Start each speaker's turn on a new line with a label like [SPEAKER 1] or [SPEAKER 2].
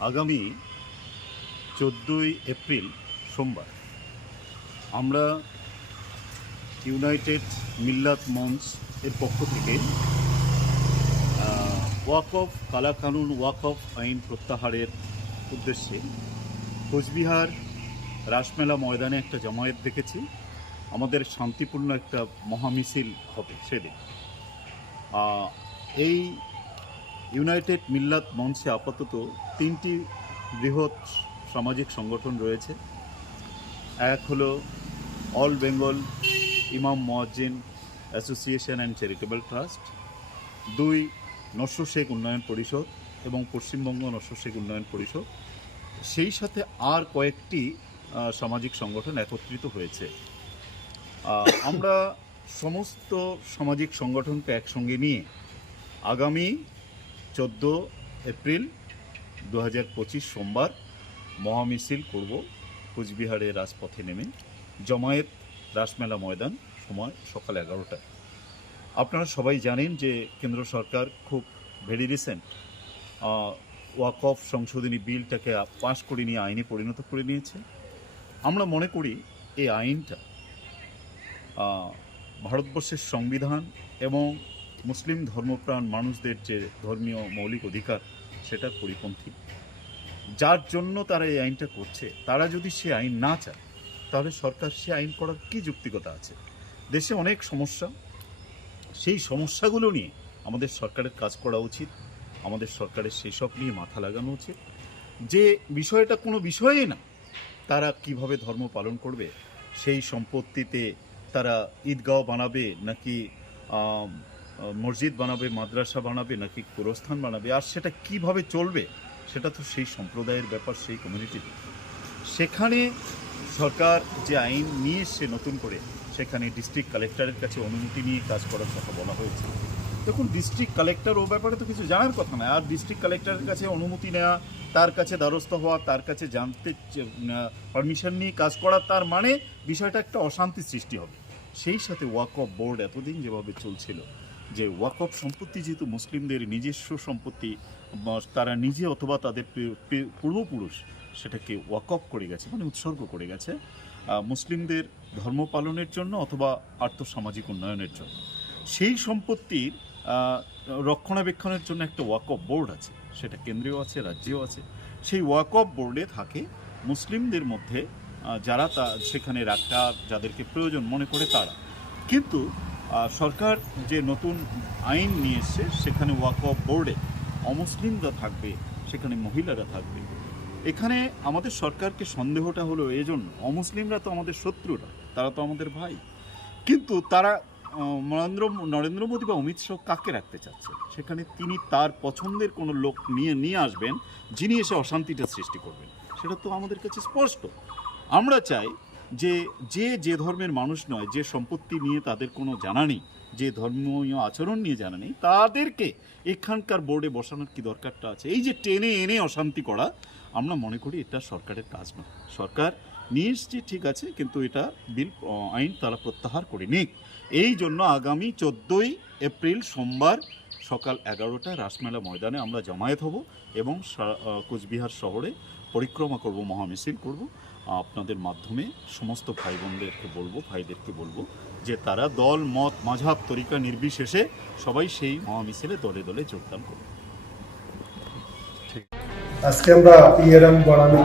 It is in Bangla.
[SPEAKER 1] আগামী চোদ্দোই এপ্রিল সোমবার আমরা ইউনাইটেড মিল্লাত মঞ্চ এর পক্ষ থেকে ওয়াক অফ কালাকানুন ওয়াক অফ আইন প্রত্যাহারের উদ্দেশ্যে কোচবিহার রাসমেলা ময়দানে একটা জমায়েত দেখেছি। আমাদের শান্তিপূর্ণ একটা মহামিছিল হবে সেদিন। এই ইউনাইটেড মিল্লাত মঞ্চে আপাতত তিনটি বৃহৎ সামাজিক সংগঠন রয়েছে। এক হলো অল বেঙ্গল ইমাম মোয়াজ্জিন অ্যাসোসিয়েশন অ্যান্ড চ্যারিটেবল ট্রাস্ট। দুই নস্য শেখ উন্নয়ন পরিষদ এবং পশ্চিমবঙ্গ নস্য শেখ উন্নয়ন পরিষদ। সেই সাথে আর কয়েকটি সামাজিক সংগঠন একত্রিত হয়েছে। আমরা সমস্ত সামাজিক সংগঠনকে একসঙ্গে নিয়ে আগামী চোদ্দ এপ্রিল দু হাজার পঁচিশ সোমবার মহামিছিল করব কোচবিহারের রাজপথে নেমে। জমায়েত রাসমেলা ময়দান, সময় সকাল এগারোটায়। আপনারা সবাই জানেন যে কেন্দ্র সরকার খুব ভেরি রিসেন্ট ওয়াক অফ সংশোধনী বিলটাকে পাশ করে নিয়ে, আইনে পরিণত করে নিয়েছে। আমরা মনে করি এই আইনটা ভারতবর্ষের সংবিধান এবং মুসলিম ধর্মপ্রাণ মানুষদের যে ধর্মীয় মৌলিক অধিকার, সেটার পরিপন্থী। যার জন্য তারা এই আইনটা করছে, তারা যদি সে আইন না চায়, তাহলে সরকার সে আইন করার কি যুক্তিকতা আছে? দেশে অনেক সমস্যা। সেই সমস্যাগুলো নিয়ে আমাদের সরকারের কাজ করা উচিত। আমাদের সরকারের সেসব নিয়ে মাথা লাগানো উচিত। যে বিষয়টা কোনো বিষয়ই না, তারা কীভাবে ধর্ম পালন করবে, সেই সম্পত্তিতে তারা ঈদগাঁও বানাবে নাকি মসজিদ বানাবে, মাদ্রাসা বানাবে, নাকি গোরস্থান বানাবে, আর সেটা কীভাবে চলবে, সেটা তো সেই সম্প্রদায়ের ব্যাপার, সেই কমিউনিটির সেখানে সরকার যে আইন নিয়ে এসছে নতুন করে, সেখানে ডিস্ট্রিক্ট কালেক্টরের কাছে অনুমতি নিয়ে কাজ করার কথা বলা হয়েছে। দেখুন ডিস্ট্রিক্ট কালেক্টর ও ব্যাপারে তো কিছু জানার কথা নয়, আর ডিস্ট্রিক্ট কালেক্টরের কাছে অনুমতি নেওয়া তার কাছে দ্বারস্থ হওয়া, তার কাছে জানতে পারমিশন নিয়ে কাজ করা, তার মানে বিষয়টা একটা অশান্তি সৃষ্টি হবে। সেই সাথে ওয়াক অফ বোর্ড এতদিন যেভাবে চলছিল যে ওয়াক অফ সম্পত্তি যেহেতু মুসলিমদের নিজস্ব সম্পত্তি তারা নিজে অথবা তাদের পূর্বপুরুষ সেটাকে ওয়াকফ করে গেছে মানে উৎসর্গ করে গেছে মুসলিমদের ধর্ম পালনের জন্য অথবা আর্থসামাজিক উন্নয়নের জন্য। সেই সম্পত্তির রক্ষণাবেক্ষণের জন্য একটা ওয়াকফ বোর্ড আছে, সেটা কেন্দ্রীয় আছে, রাজ্যেও আছে। সেই ওয়াকফ বোর্ডে থাকে মুসলিমদের মধ্যে যারা তা, সেখানে রাখা, যাদেরকে প্রয়োজন মনে করে তারা। কিন্তু সরকার যে নতুন আইন নিয়ে এসছে, সেখানে ওয়াক অফ বোর্ডে অমুসলিমরা থাকবে, সেখানে মহিলারা থাকবে। এখানে আমাদের সরকারকে সন্দেহটা হলো এই জন্য অমুসলিমরা তো আমাদের শত্রুরা, তারা তো আমাদের ভাই। কিন্তু তারা নরেন্দ্র নরেন্দ্র মোদী বা অমিত শাহ কাকে রাখতে চাচ্ছে? সেখানে তিনি তার পছন্দের কোনো লোক নিয়ে নিয়ে আসবেন, যিনি এসে অশান্তিটা সৃষ্টি করবেন। সেটা তো আমাদের কাছে স্পষ্ট। আমরা চাই যে যে যে ধর্মের মানুষ নয়, যে সম্পত্তি নিয়ে তাদের কোনো জানা নেই, যে ধর্মীয় আচরণ নিয়ে জানা নেই, তাদেরকে এখানকার বোর্ডে বসানোর কি দরকারটা আছে? এই যে টেনে এনে অশান্তি করা, আমরা মনে করি এটা সরকারের কাজ নয়। সরকার নিয়ে ঠিক আছে, কিন্তু এটা বিল আইন তারা প্রত্যাহার করে নিক। এই জন্য আগামী চোদ্দোই এপ্রিল সোমবার সকাল এগারোটায় রাসমেলা ময়দানে আমরা জমায়েত হব এবং কোচবিহার শহরে পরিক্রমা করব মহামিছিল করব। আপনাদের মাধ্যমে সমস্ত ভাই বোনদেরকে বলব, ভাইদেরকে বলব যে তারা দল, মত, মাঝাব, তরিকা, নির্বিশেষে সবাই সেই মহামিছিলে দলে দলে যোগদান করবে
[SPEAKER 2] আজকে আমরা